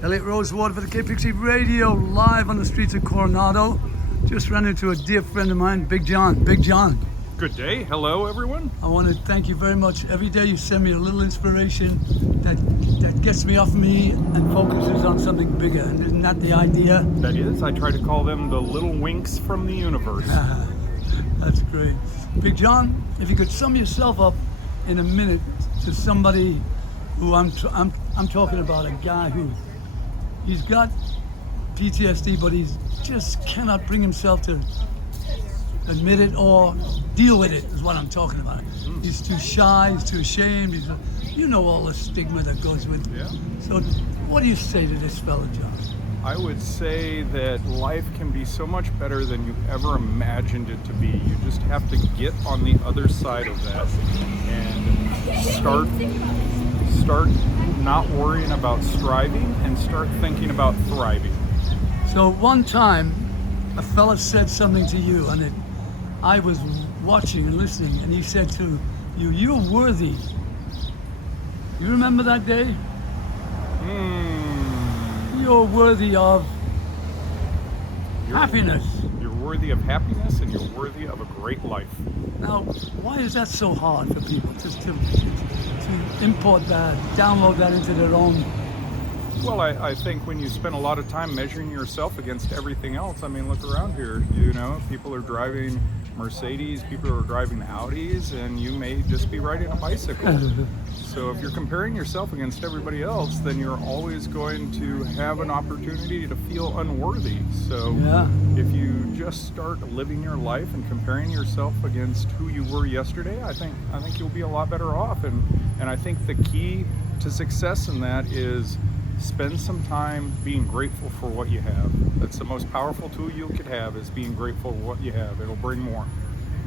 Elliot Rosewater for the KPXC Radio, live on the streets of Coronado. Just ran into a dear friend of mine, Big John. Big John, Good day. Hello, everyone. I want to thank you very much. Every day you send me a little inspiration that gets me off me and focuses on something bigger. And isn't that the idea? That is, I try to call them the little winks from the universe. That's great. Big John, if you could sum yourself up in a minute to somebody who I'm talking about, a guy who he's got PTSD, but he just cannot bring himself to admit it or deal with it, is what I'm talking about. He's too shy, he's too ashamed, you know all the stigma that goes with it. Yeah. So what do you say to this fella, John? I would say that life can be so much better than you ever imagined it to be. You just have to get on the other side of that and start not worrying about striving and start thinking about thriving. So one time, a fella said something to you, and I was watching and listening, and he said to you, "You're worthy." You remember that day? You're worthy of happiness. You're worthy of happiness and you're worthy of a great life. Now, why is that so hard for people just to import that, download that into their own? Well, I think when you spend a lot of time measuring yourself against everything else, I mean, look around here, you know, people are driving Mercedes, people are driving Audis, and you may just be riding a bicycle. So if you're comparing yourself against everybody else, then you're always going to have an opportunity to feel unworthy. So if you just start living your life and comparing yourself against who you were yesterday, I think you'll be a lot better off. And I think the key to success in that is spend some time being grateful for what you have. That's the most powerful tool you could have, is being grateful for what you have. It'll bring more.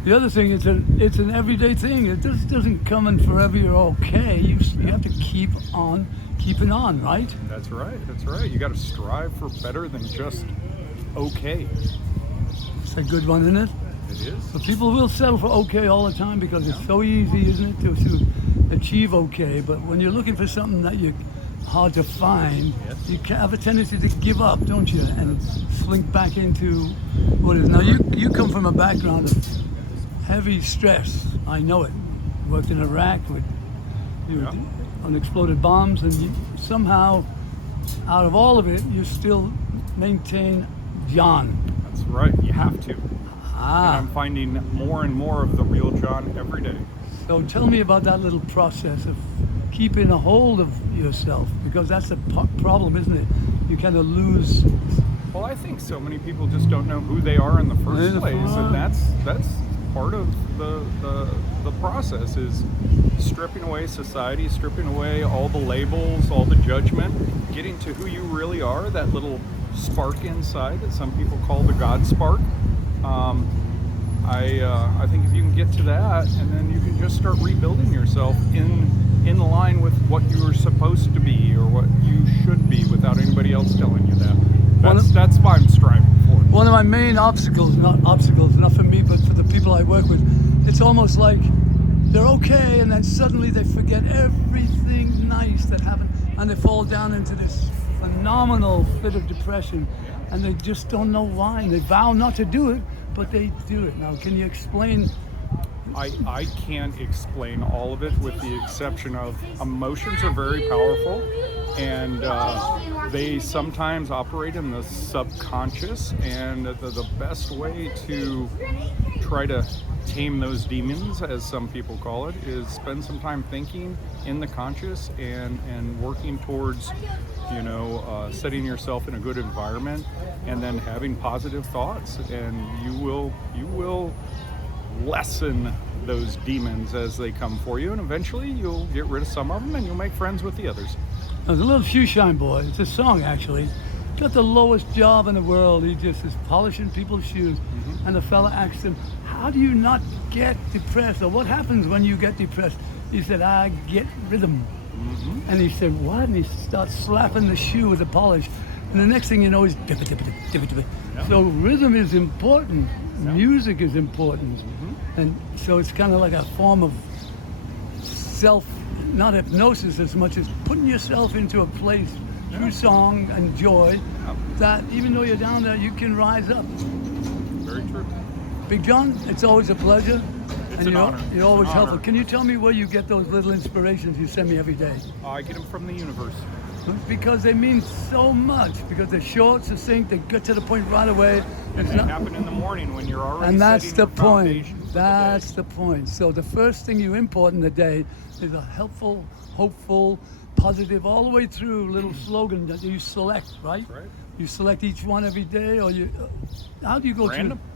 The other thing is it's an everyday thing. It just doesn't come in forever you're okay. You have to keep on keeping on, right? That's right. You got to strive for better than just okay. It's a good one, isn't it? It is. But people will settle for okay all the time because it's so easy, isn't it, to achieve okay. But when you're looking for something that you're hard to find, you have a tendency to give up, don't you? And slink back into what is. Now you come from a background of heavy stress. I know it. Worked in Iraq with unexploded bombs, and you, somehow, out of all of it, you still maintain John. That's right. You have to. And I'm finding more and more of the real John every day. So tell me about that little process of keeping a hold of yourself, because that's the problem, isn't it? You kind of lose. Well, I think so many people just don't know who they are in the first place, and that's part of the process, is stripping away society, stripping away all the labels, all the judgment, getting to who you really are, that little spark inside that some people call the God spark. I think if you can get to that, and then you can just start rebuilding yourself in line with what you were supposed to be or what you should be, without anybody else telling you that. That's what I'm striving for. One of my main obstacles, not for me, but for the people I work with, it's almost like they're okay, and then suddenly they forget everything nice that happened, and they fall down into this phenomenal fit of depression, and they just don't know why, and they vow not to do it, but they do it. Now, can you explain? I can't explain all of it, with the exception of emotions are very powerful, and they sometimes operate in the subconscious, and the best way to try to tame those demons, as some people call it, is spend some time thinking in the conscious and working towards, setting yourself in a good environment, and then having positive thoughts, and you will lessen those demons as they come for you, and eventually you'll get rid of some of them and you'll make friends with the others. There's a little shoe shine boy. It's a song, actually. Got the lowest job in the world. He just is polishing people's shoes. And the fella asked him, "How do you not get depressed? Or what happens when you get depressed?" He said, "I get rhythm." And he said, "What?" And he starts slapping the shoe with the polish. And the next thing you know is dip it, dip it, dip it, dip it. So rhythm is important. Music is important. And so it's kind of like a form of self, not hypnosis as much as putting yourself into a place through song and joy, Yeah, that even though you're down there, you can rise up. very true. Big John, it's always a pleasure. It's and an you're, honor. You're It's always an helpful. honor. Can you tell me where you get those little inspirations you send me every day? I get them from the universe. Because they mean so much. Because they're short, succinct, they get to the point right away. And It's they not, happen in the morning when you're already and that's setting the your point. foundation for That's the the point. So the first thing you import in the day is a helpful, hopeful, positive, all the way through little slogan that you select, right? day. Right? You select each one every day, or you? How do you go Random. through?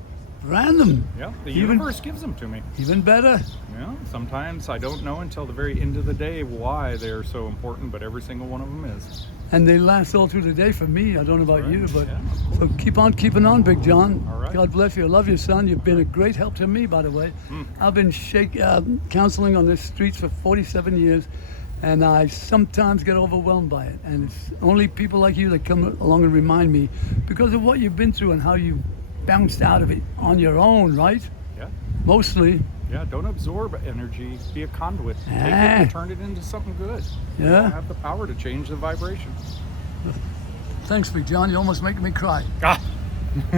Random. Yeah, the Even- universe gives them to me. Even better. Yeah, sometimes I don't know until the very end of the day why they're so important, but every single one of them is. And they last all through the day for me. I don't know about Right. you, but Yeah, of so keep on keeping on, Big John. All right. God bless you. I love you, son. You've been a great help to me, by the way. I've been counseling on the streets for 47 years, and I sometimes get overwhelmed by it. And it's only people like you that come along and remind me because of what you've been through and how you bounced out of it on your own, right? Yeah. Mostly. Yeah, don't absorb energy. Be a conduit. Take it Ah. and turn it into something good. You Yeah. don't have the power to change the vibration. Thanks, Big John. You're almost making me cry. Ah,